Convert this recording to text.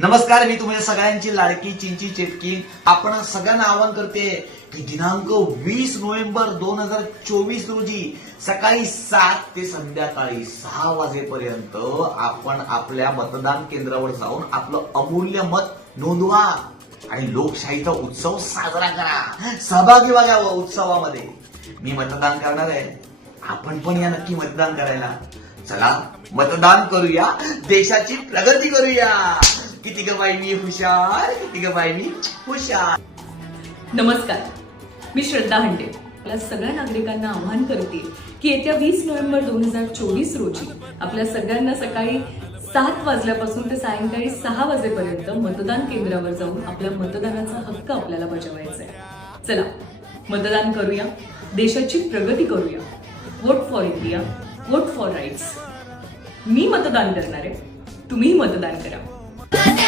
नमस्कार मी तुम्हाला सगळ्यांची लाडकी चिंची चेटकी. आपण सगळ्यांना आवाहन करते की दिनांक वीस नोव्हेंबर दोन हजार चोवीस रोजी सकाळी सात ते संध्याकाळी सहा वाजेपर्यंत आपण आपल्या मतदान केंद्रावर जाऊन आपलं अमूल्य मत नोंदवा आणि लोकशाहीचा उत्सव साजरा करा. सहभागी व्हावं उत्सवामध्ये. मी मतदान करणार आहे. आपण पण या नक्की मतदान करायला. चला मतदान करूया. देशाची प्रगती करूया. किती ग बाई मी हुशार किती ग बाई मी हुशार. नमस्कार मी श्रद्धा हंडे. आपल्या सगळ्या नागरिकांना आव्हान करते की येत्या वीस नोव्हेंबर दोन हजार चोवीस रोजी आपल्या सगळ्यांना सकाळी सात वाजल्यापासून ते सायंकाळी सहा वाजेपर्यंत मतदान केंद्रावर जाऊन आपल्या मतदानाचा हक्क आपल्याला बजावायचा आहे. चला मतदान करूया देशाची प्रगती करूया. Vote for India vote for rights मी मतदान करणार आहे तुम्ही मतदान करा.